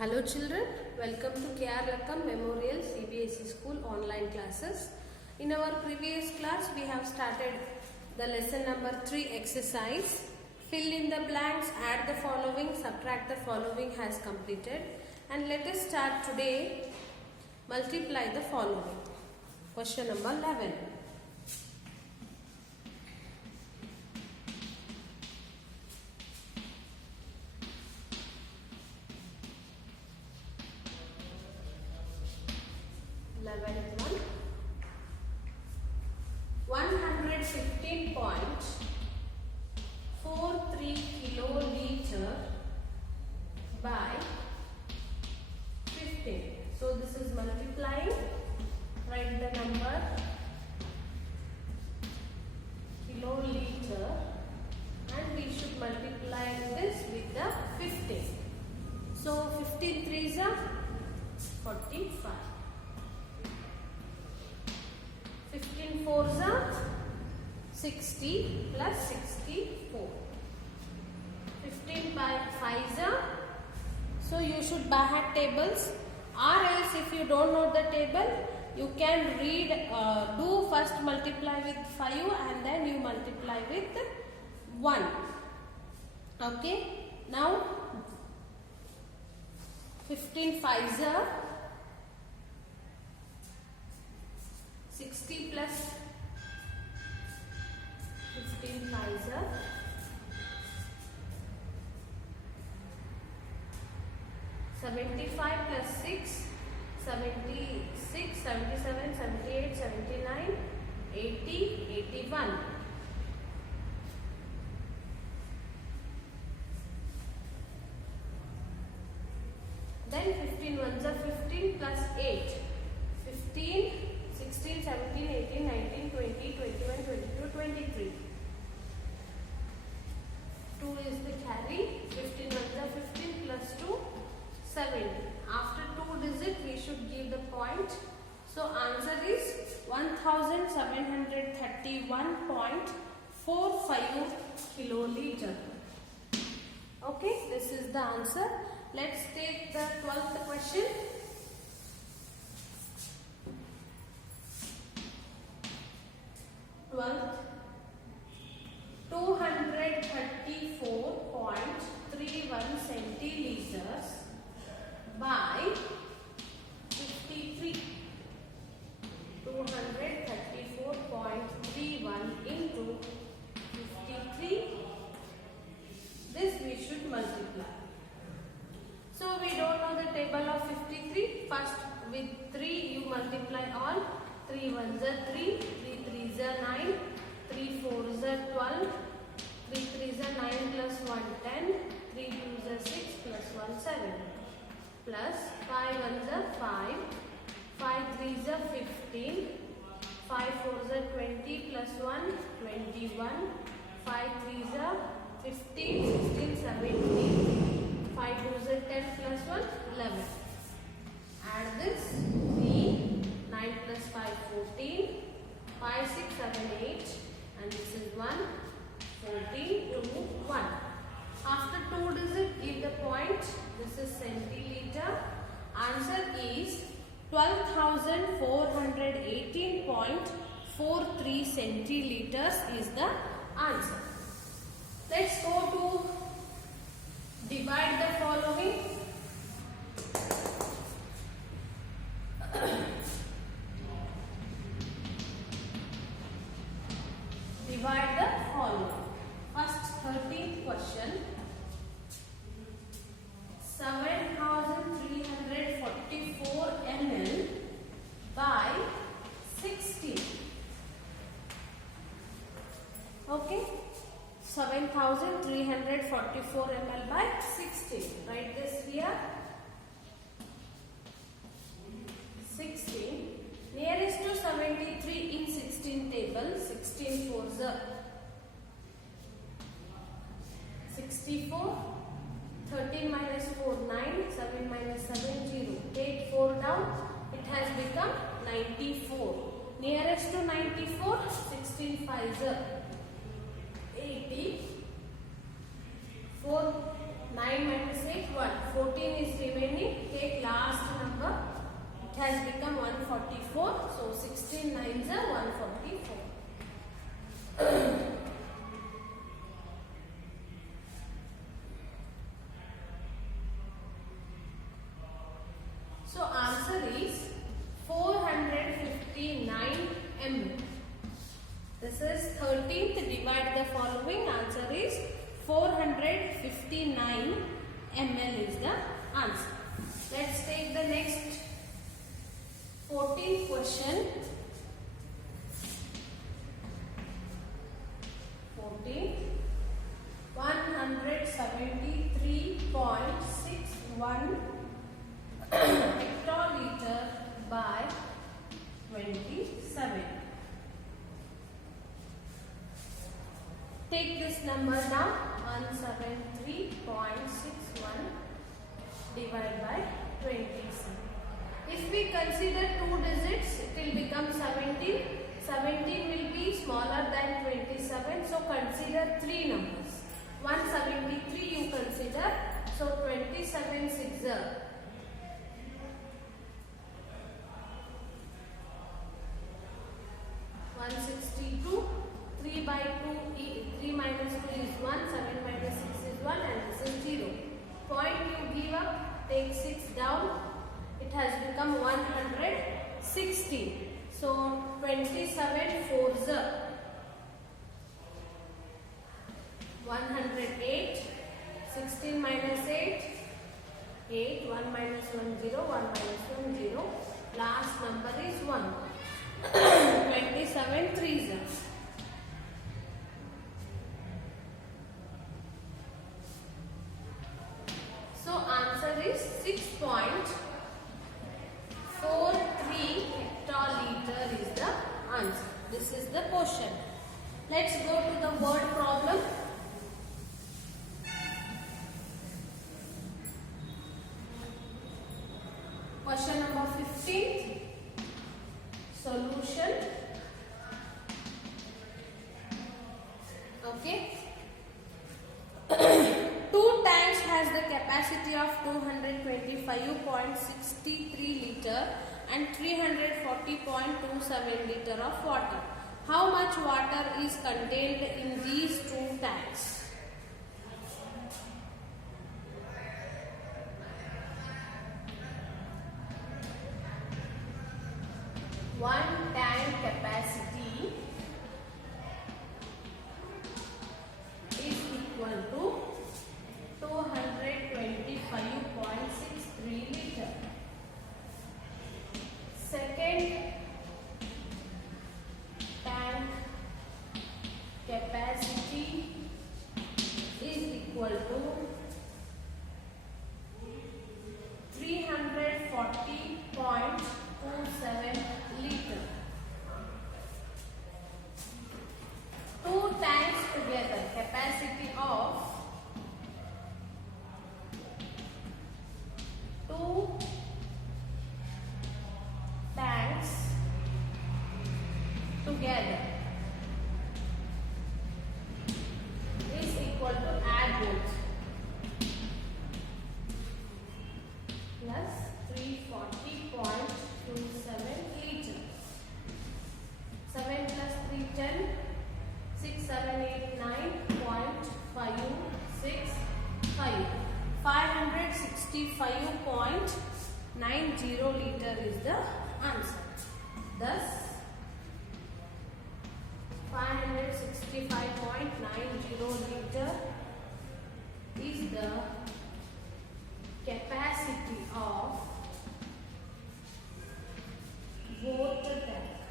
Hello children, welcome to K.R. Lakkam Memorial CBSE School online classes. In our previous class, we have started the lesson number 3 exercise. Fill in the blanks, add the following, subtract the following has completed. And let us start today, multiply the following. Question number 11. One 115.43 kiloliter by 15. So this is multiplying. Write the number kiloliter and we should multiply this with the 15. So 15 threes are 45. 15 fours are 60 plus 64. 15 by 5s are, so you should by heart tables, or else if you don't know the table, you can read, do first multiply with 5 and then you multiply with 1. Okay, now 15 5s are 60 plus 15 5s are 75 plus 6, 76, 77, 78, 79, 80, 81. Then 15 ones are 15 plus 8, 15, 16, 17, 18, 19, 20, 21, 22, 23. 2 is the carry. 15 ones are 15 plus 2, 70. After 2 digits, we should give the point. So answer is 1731.45 kiloliter. Okay, this is the answer. Let's take the 12th question. 234.31 centiliters by 53. 234.31 into 53. This we should multiply. So we don't know the table of 53. First with 3 you multiply all. 3 ones are 3, 3 threes are 9, 3 fours are 12, 3 threes are 9 plus 1 10, 3 twos are 6 plus 1 7, plus 5 ones are 5, 5 threes are 15, 5 fours are 20 plus 1 21, 5 threes are 15, 16, 17, 5 twos are 10 plus 1 11. Add this 3. 9 plus 5, 14, 5, 6, 7, 8 and this is 1, 14, 2, 1. After 2 digits, give the point. This is centiliter. Answer is 12,418.43 centiliters is the answer. Let's go to divide the following. Divide the following. First 13th question. 7,344 ml by 60. Okay. 7,344 ml by 60. Write this here. 16. Nearest to 73 in 16 table. 16 fours are 64. 13 minus 4 9. 7 minus 7 0. Take 4 down. It has become 94. Nearest to 94. 16 5s are 80. 4 9 minus 8 1. 14 is remaining. has become 144. So 16 nines are 144. So answer is 459 ml. This is 13th. Divide the following. Answer is 459 ml is the answer. Let's take the next 14th question. 14. 173.61 hectoliter by 27. Take this number down. 173.61 divided by 27. If we consider 2 digits, it will become 17. 17 will be smaller than 27. So consider 3 numbers. 173 you consider. So 27 6 162. 3 by 2, 3 minus 2 is 1, 7 minus 6 is 1, and this is 0. Point you give up, take 6 down, it has become 160. So 27 4s 108, 16 minus 8, 8, 1 minus 1 0, 1 minus 1 0, last number is 1. 27 3s. So answer is 6.43 hectoliter is the answer. This is the question. Let's go to the word problem. Question number 15. Solution. Okay. 2 tanks has the capacity of 225.63 liter and 340.27 liter of water. How much water is contained in these 2 tanks? One tank capacity is equal to 225.63 liter. Second tank capacity is equal to 340.27 liter. 2 tanks together, capacity of 2 tanks together is equal to add both plus 340.27 liter. 7 plus 3 10, 6 7 8 9.565. 565.90 liter is the answer. Thus 565.90 liter is the capacity of both tanks.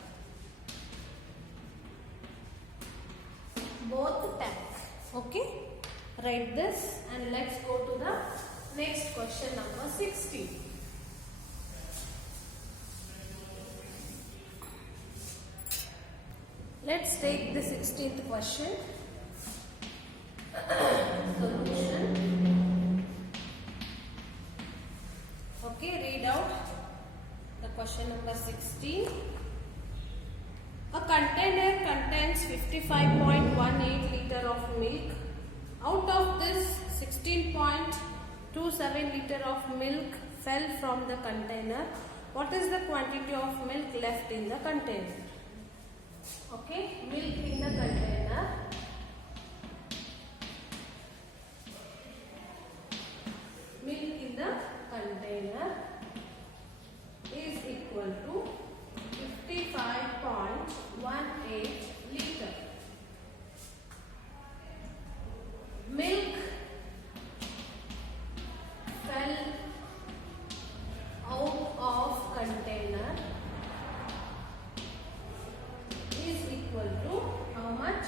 Both tanks. Okay. Write this and let's go to the next question number 16. Let's take the 16th question. Solution. Okay, read out the question number 16. A container contains 55.18 liter of milk. Out of this, 16.27 liter of milk fell from the container. What is the quantity of milk left in the container? Okay, milk in the container. Milk in the container is equal to 55.18 liter. Milk fell out of container is equal to how much?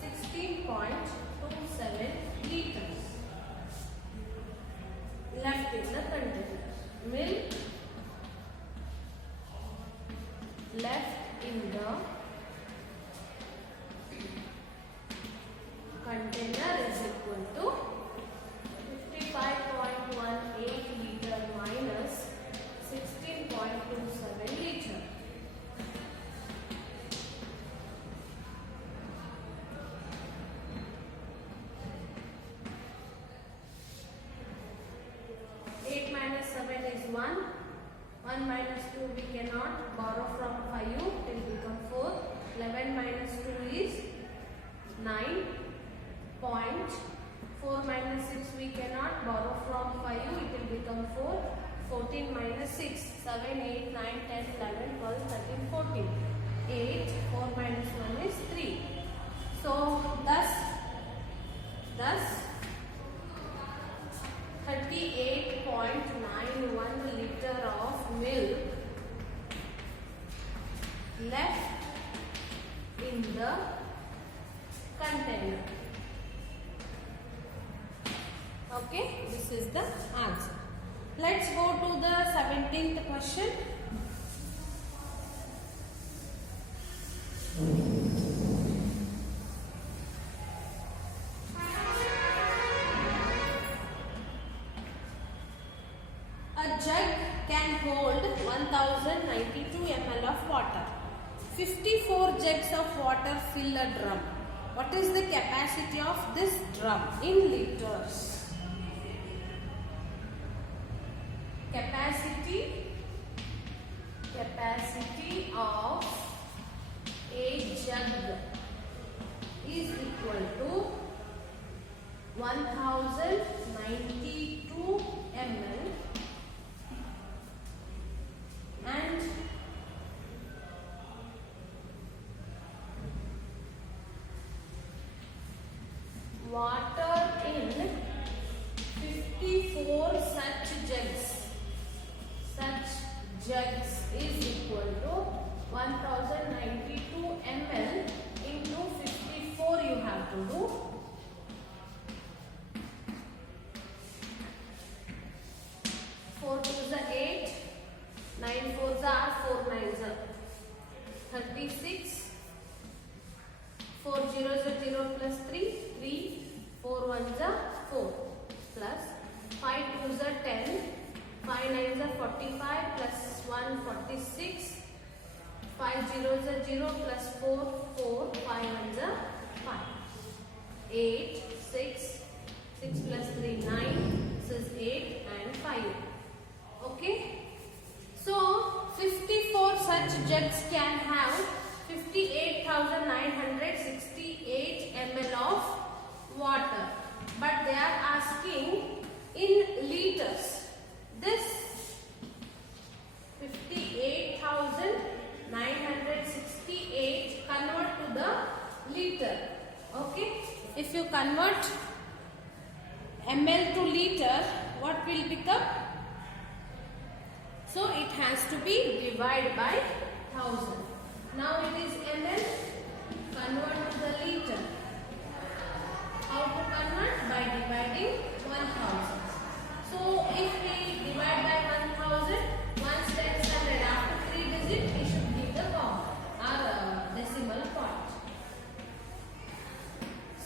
16.27 liters left in the container. Milk left in the container is equal to 55.18 liter minus 16.27 liter. Eight minus 7 is 1. 1 minus 2 we cannot borrow from 5, it will become 4. 11 minus 2 is 9. Point. 4 minus 6 we cannot borrow from 5, it will become 4. 14 minus 6, 7, 8, 9, 10, 11, 12, 13, 14. 8, 4 minus 1 is 3. So thus 38.91 liter of milk left in the container. Okay, this is the answer. Let's go to the 17th question. A jug can hold 1092 ml of water. 54 jugs of water fill a drum. What is the capacity of this drum in liters? Capacity of a jug is equal to 1092 ml and water in 54 such jugs. Such jugs is equal to 1092 ml into 54 you have to do. 4 2s are 8, 9 4s are 4 9s are 36, 4 0s are 0 plus 3, 3, 4 1s are 4 plus 5 2s are 10, 5 9s are 45 plus 1 46, 5 0s are 0 plus 4 4, 5 1s are 5, 8 6, 6 plus 3 9, this is 8 and 5. Okay, so 54 such jugs can have 58,968 ml of water, but they are asking in liters. This 58,968 convert to the liter. Okay, if you convert ml to liter, what will become? So it has to be divided by 1000. Now it is ml, convert to the liter. How to convert? By dividing 1000. So if we divide by 1000, once tens hundred, after 3 digits we should give the decimal point.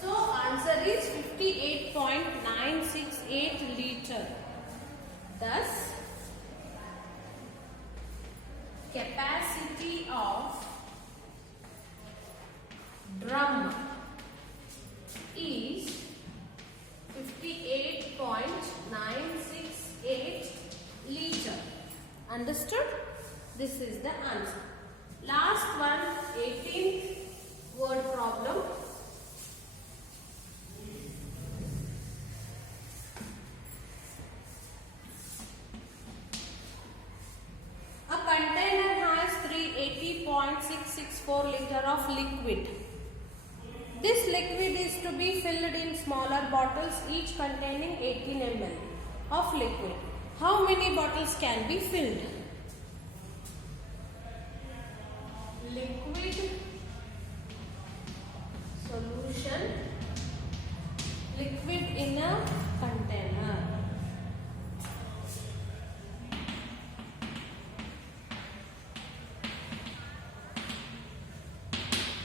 So answer is 58.968 liter. Thus capacity of drum is 58.968 liter. Understood? This is the answer. Last one, 18th word problem. A container has 380.664 liter of liquid. This liquid is to be filled in smaller bottles, each containing 18 ml of liquid. How many bottles can be filled? Liquid solution, liquid in a container.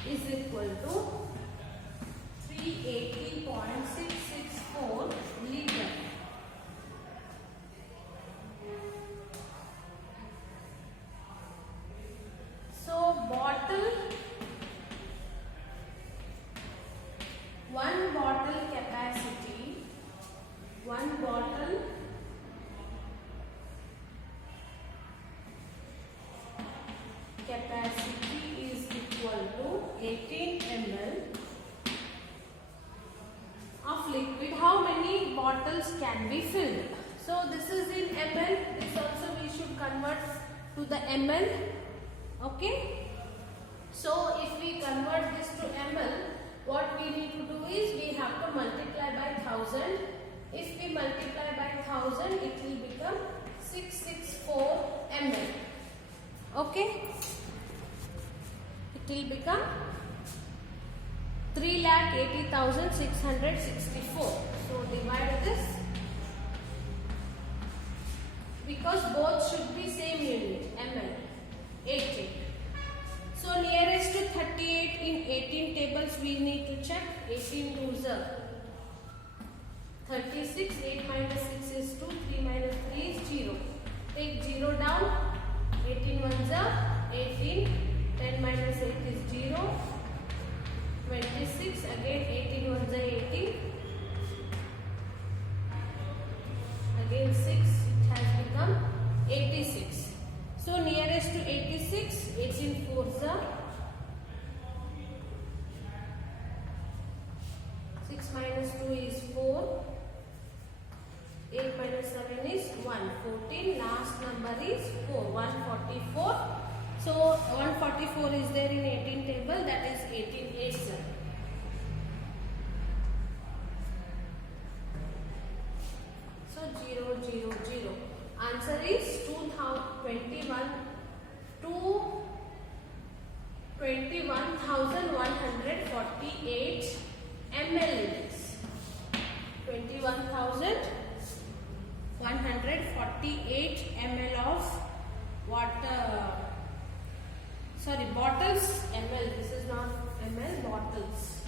Is equal to 380.664 liter. So bottle, one bottle capacity, one bottle capacity is equal to 18 ml of liquid. How many bottles can be filled? So this is in ml. This also we should convert to the ml. Okay. So if we convert this to ml, what we need to do is we have to multiply by 1000. If we multiply by 1000, it will become 664 ml. Okay. It will become 3,80,664. So divide this, because both should be same unit, ml, 18. So nearest to 38 in 18 tables we need to check. 18 2s are 36, 8 minus 6 is 2, 3 minus 3 is 0. Take 0 down, 18 1s are 18, 10 minus 8 is 0, 26, again 18 1s are 18, again 6, it has become 86. So nearest to 86, 18 4s are 6 minus 2 is 4, 8 minus 7 is 1, 14, last number is 4, 144. So 144 is there in 18 table, that is 18 8s. So 0 0 0. Answer is 21,148 ml. 21,148 ml of water. Sorry, bottles, ml. This is not ml, bottles.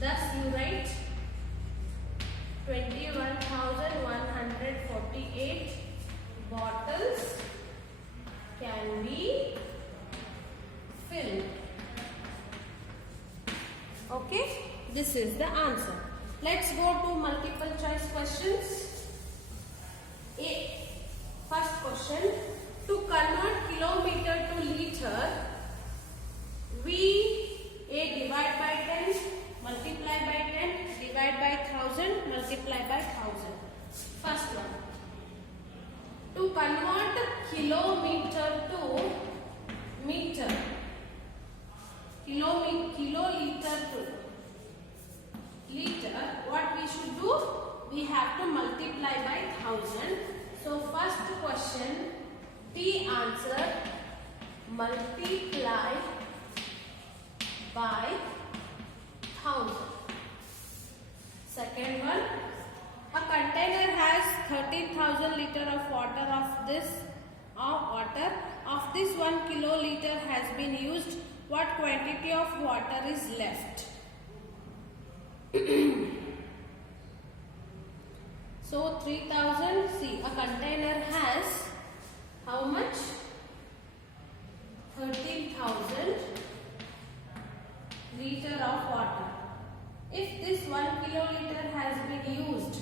Thus you write 21,148 bottles can be filled. Okay, this is the answer. Let's go to multiple choice questions. First question. To convert kilometer to liter, we divide by 10, multiply by 10, divide by 1000, multiply by 1000. First one. To convert kilometer to meter, kiloliter to liter, what we should do? We have to multiply by 1000. So first question, the answer, multiply by 1000. Second one, a container has 13,000 liter of water. Of this 1 kiloliter has been used. What quantity of water is left? So 3000. See, a container has how much? 13,000 liter of water. If this 1 kiloliter has been used,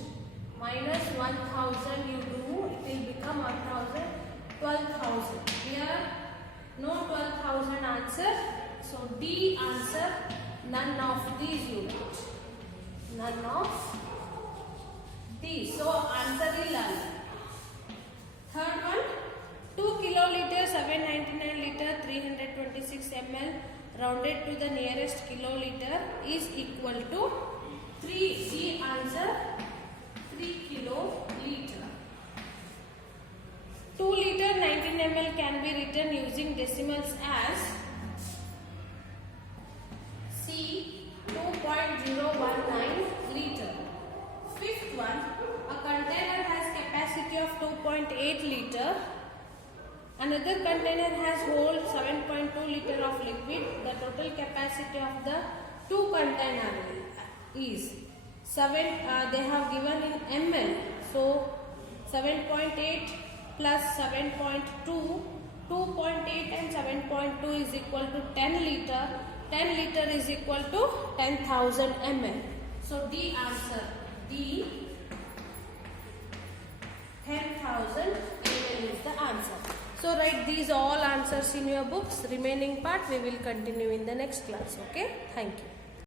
minus 1000 you do, it will become 1000, 12,000. Here no 12,000 answer. So D answer, none of these units. None of these. So answer is 11. Third one, 2 kiloliter, 799 liter, 326 ml rounded to the nearest kiloliter is equal to 3. D answer, 3 kiloliter. 2 liter 19 ml can be written using decimals as C 2.019 liter. Fifth one, a container has capacity of 2.8 liter. Another container has hold 7.2 liter of liquid. The total capacity of the two containers is 7. They have given in ml. So 7.8 plus 7.2, 2.8 and 7.2 is equal to 10 liter. 10 liter is equal to 10,000 ml. So D answer, D 10,000 ml is the answer. So write these all answers in your books. Remaining part we will continue in the next class. Okay. Thank you.